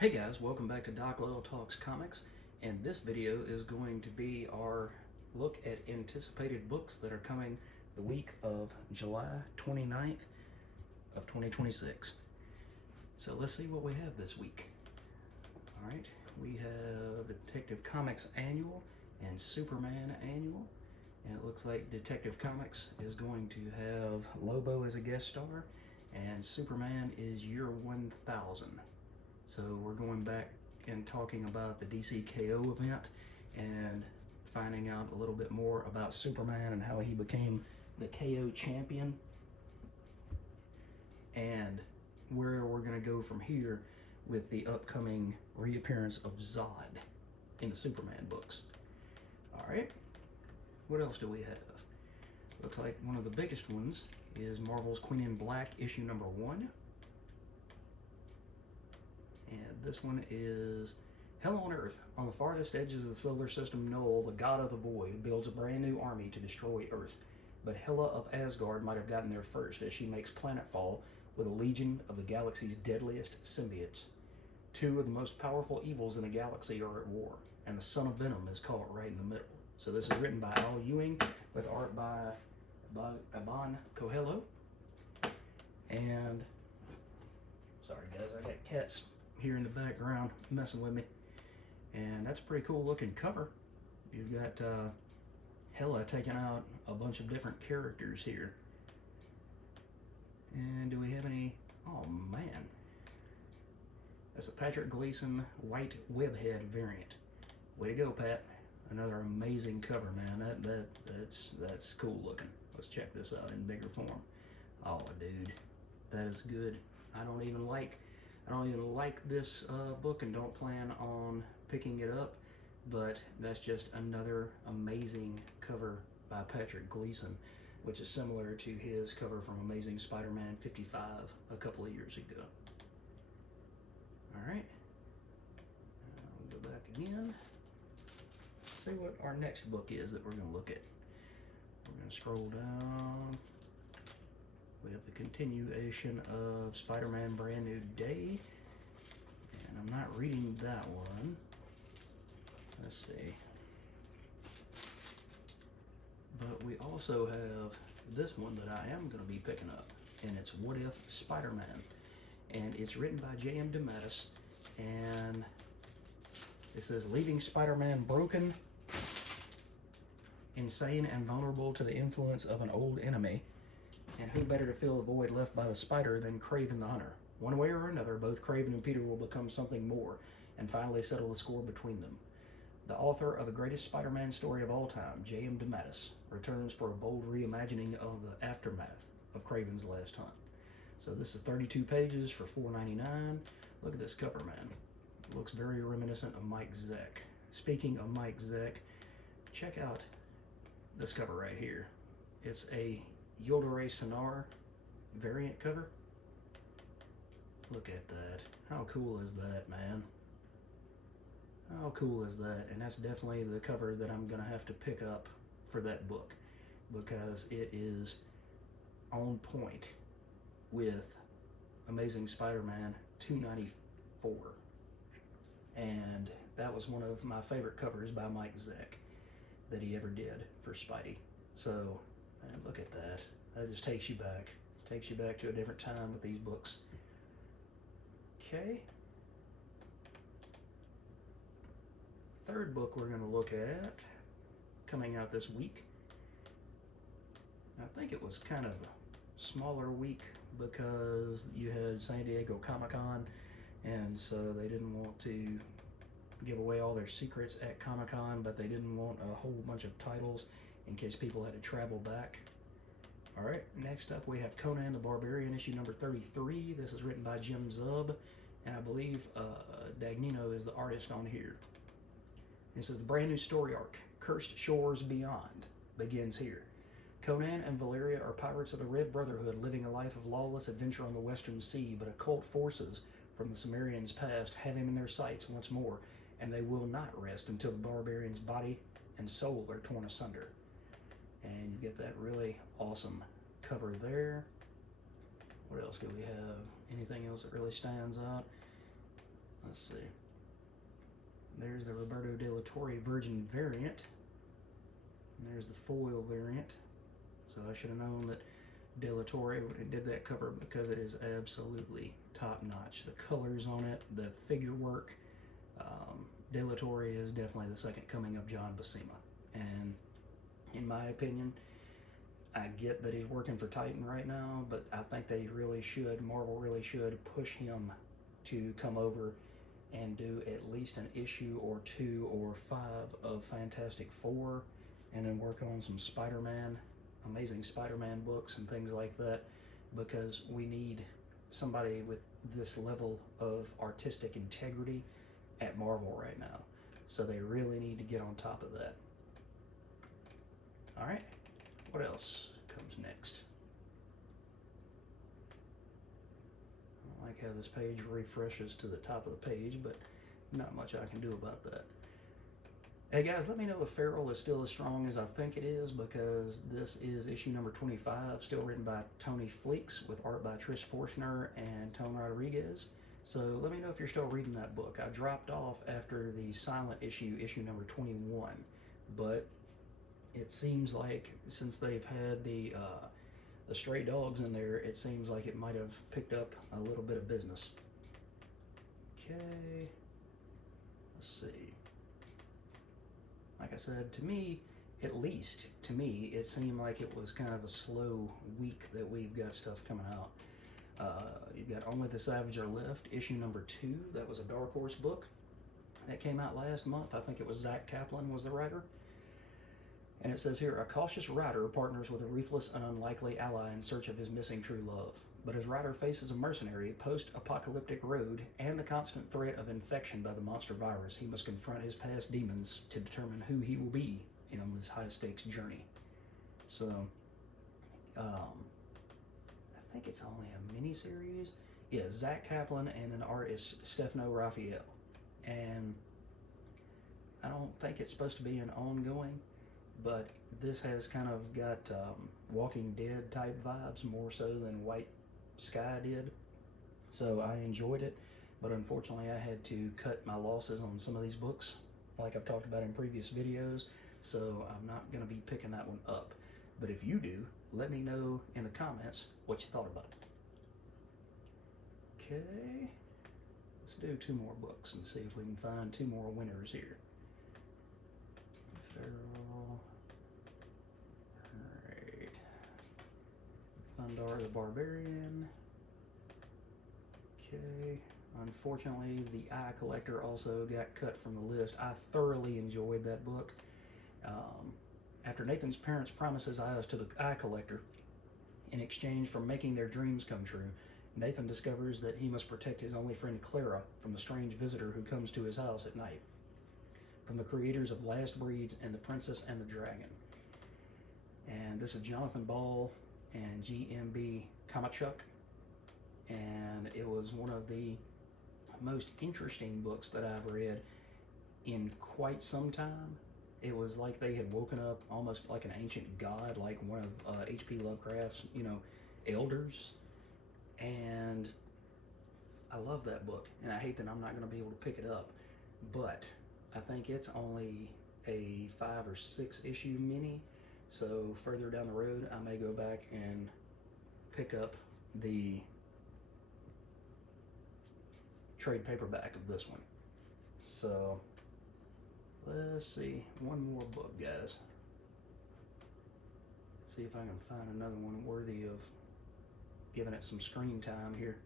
Hey guys, welcome back to Doc Little Talks Comics, and this video is going to be our look at anticipated books that are coming the week of July 29th of 2026. So let's see what we have this week. Alright, we have Detective Comics Annual and Superman Annual, and it looks like Detective Comics is going to have Lobo as a guest star, and Superman is Year 1000. So we're going back and talking about the DC KO event and finding out a little bit more about Superman and how he became the KO champion and where we're going to go from here with the upcoming reappearance of Zod in the Superman books. Alright, what else do we have? Looks like one of the biggest ones is Marvel's Queen in Black issue number 1. And this one is Hell on Earth. On the farthest edges of the solar system, Noel, the god of the void, builds a brand new army to destroy Earth. But Hela of Asgard might have gotten there first, as she makes planetfall with a legion of the galaxy's deadliest symbiotes. Two of the most powerful evils in the galaxy are at war, and the son of Venom is caught right in the middle. So this is written by Al Ewing, with art by Iban Coelho. And, sorry guys, I got cats here in the background messing with me, and that's a pretty cool looking cover. You've got Hela taking out a bunch of different characters here. And do we have any? Oh man, that's a Patrick Gleason white webhead variant. Way to go, Pat. Another amazing cover, man. That's cool looking. Let's check this out in bigger form. Oh dude, that is good. I don't even like this book and don't plan on picking it up, but that's just another amazing cover by Patrick Gleason, which is similar to his cover from Amazing Spider-Man 55 a couple of years ago. Alright, I'll go back again. See what our next book is that we're going to look at. We're going to scroll down. We have the continuation of Spider-Man Brand New Day, and I'm not reading that one. Let's see. But we also have this one that I am going to be picking up, and it's What If Spider-Man, and it's written by J.M. DeMatteis, and it says, leaving Spider-Man broken, insane, and vulnerable to the influence of an old enemy. And who better to fill the void left by the spider than Kraven the Hunter? One way or another, both Kraven and Peter will become something more, and finally settle the score between them. The author of the greatest Spider-Man story of all time, J.M. DeMatteis, returns for a bold reimagining of the aftermath of Kraven's last hunt. So this is 32 pages for $4.99. Look at this cover, man. It looks very reminiscent of Mike Zeck. Speaking of Mike Zeck, check out this cover right here. It's a Yildiray Cinar variant cover. Look at that. How cool is that, man? How cool is that? And that's definitely the cover that I'm going to have to pick up for that book, because it is on point with Amazing Spider-Man 294. And that was one of my favorite covers by Mike Zeck that he ever did for Spidey. So, man, look at that. That just takes you back. Takes you back to a different time with these books. Okay. Third book we're going to look at, coming out this week. I think it was kind of a smaller week because you had San Diego Comic-Con, and so they didn't want to give away all their secrets at Comic-Con, but they didn't want a whole bunch of titles in case people had to travel back. Alright, next up we have Conan the Barbarian, issue number 33. This is written by Jim Zub, and I believe Dagnino is the artist on here. It says the brand new story arc, Cursed Shores Beyond, begins here. Conan and Valeria are pirates of the Red Brotherhood living a life of lawless adventure on the Western Sea, but occult forces from the Sumerians' past have him in their sights once more, and they will not rest until the barbarian's body and soul are torn asunder. And you get that really awesome cover there. What else do we have? Anything else that really stands out? Let's see. There's the Roberto De La Torre Virgin variant. And there's the foil variant. So I should have known that De La Torre did that cover because it is absolutely top notch. The colors on it, the figure work. De La Torre is definitely the second coming of John Buscema. And in my opinion, I get that he's working for Titan right now, but I think they really should, Marvel really should push him to come over and do at least an issue or 2 or 5 of Fantastic Four, and then work on some Spider-Man, Amazing Spider-Man books and things like that, because we need somebody with this level of artistic integrity at Marvel right now. So they really need to get on top of that. All right, what else comes next? I like how this page refreshes to the top of the page, but not much I can do about that. Hey guys, let me know if Feral is still as strong as I think it is, because this is issue number 25, still written by Tony Fleeks with art by Trish Forstner and Tone Rodriguez. So let me know if you're still reading that book. I dropped off after the silent issue, issue number 21, but it seems like since they've had the stray dogs in there, it seems like it might have picked up a little bit of business. Okay, let's see. Like I said, to me, at least to me, it seemed like it was kind of a slow week that we've got stuff coming out. You've got Only the Savage Are Left, issue number 2. That was a Dark Horse book that came out last month. I think it was Zach Kaplan was the writer. And it says here, a cautious rider partners with a ruthless and unlikely ally in search of his missing true love. But as Ryder faces a mercenary, post-apocalyptic road, and the constant threat of infection by the monster virus, he must confront his past demons to determine who he will be in this high-stakes journey. So, I think it's only a mini-series. Yeah, Zach Kaplan and an artist, Stefano Raphael. And I don't think it's supposed to be an ongoing, but this has kind of got Walking Dead type vibes more so than White Sky did. So I enjoyed it, but unfortunately I had to cut my losses on some of these books, like I've talked about in previous videos, so I'm not going to be picking that one up. But if you do, let me know in the comments what you thought about it. Okay, let's do 2 more books and see if we can find 2 more winners here. Feral. Alright. Thundar the Barbarian. Okay. Unfortunately, The Eye Collector also got cut from the list. I thoroughly enjoyed that book. After Nathan's parents promise his eyes to the Eye Collector in exchange for making their dreams come true, Nathan discovers that he must protect his only friend Clara from the strange visitor who comes to his house at night. From the creators of Last Breeds and The Princess and the Dragon. And this is Jonathan Ball and GMB Kamachuk. And it was one of the most interesting books that I've read in quite some time. It was like they had woken up almost like an ancient god, like one of H.P. Lovecraft's, elders. And I love that book, and I hate that I'm not going to be able to pick it up, but I think it's only a 5 or 6 issue mini, so further down the road I may go back and pick up the trade paperback of this one. So let's see, 1 more book, guys. See if I can find another one worthy of giving it some screen time here.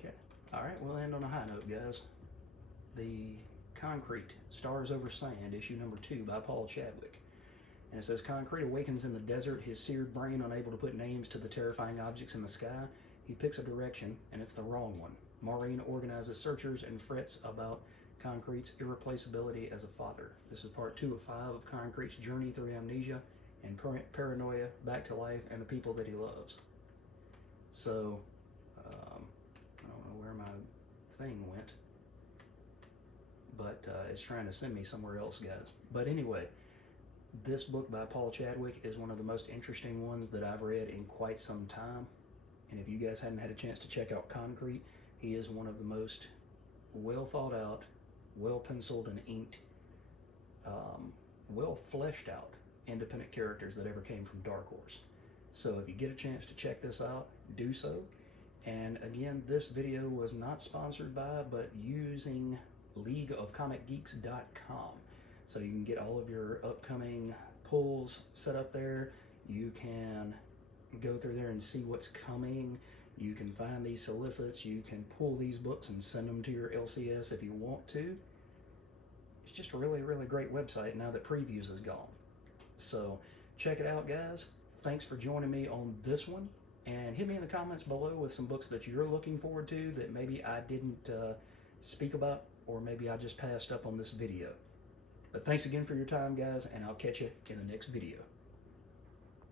Okay, all right, we'll end on a high note, guys. The Concrete, Stars Over Sand, issue number 2 by Paul Chadwick. And it says, Concrete awakens in the desert, his seared brain unable to put names to the terrifying objects in the sky. He picks a direction, and it's the wrong one. Maureen organizes searchers and frets about Concrete's irreplaceability as a father. This is part 2 of 5 of Concrete's journey through amnesia and paranoia, back to life, and the people that he loves. So, I don't know where my thing went, but it's trying to send me somewhere else, guys. But anyway, This book by Paul Chadwick is one of the most interesting ones that I've read in quite some time. And if you guys hadn't had a chance to check out Concrete, he is one of the most well thought out, well penciled and inked, well fleshed out independent characters that ever came from Dark Horse. So if you get a chance to check this out, do so. And again, this video was not sponsored by, but using leagueofcomicgeeks.com. So you can get all of your upcoming pulls set up there. You can go through there and see what's coming. You can find these solicits. You can pull these books and send them to your LCS if you want to. It's just a really, really great website now that Previews is gone. So check it out, guys. Thanks for joining me on this one. And hit me in the comments below with some books that you're looking forward to that maybe I didn't speak about, or maybe I just passed up on this video. But thanks again for your time, guys, and I'll catch you in the next video.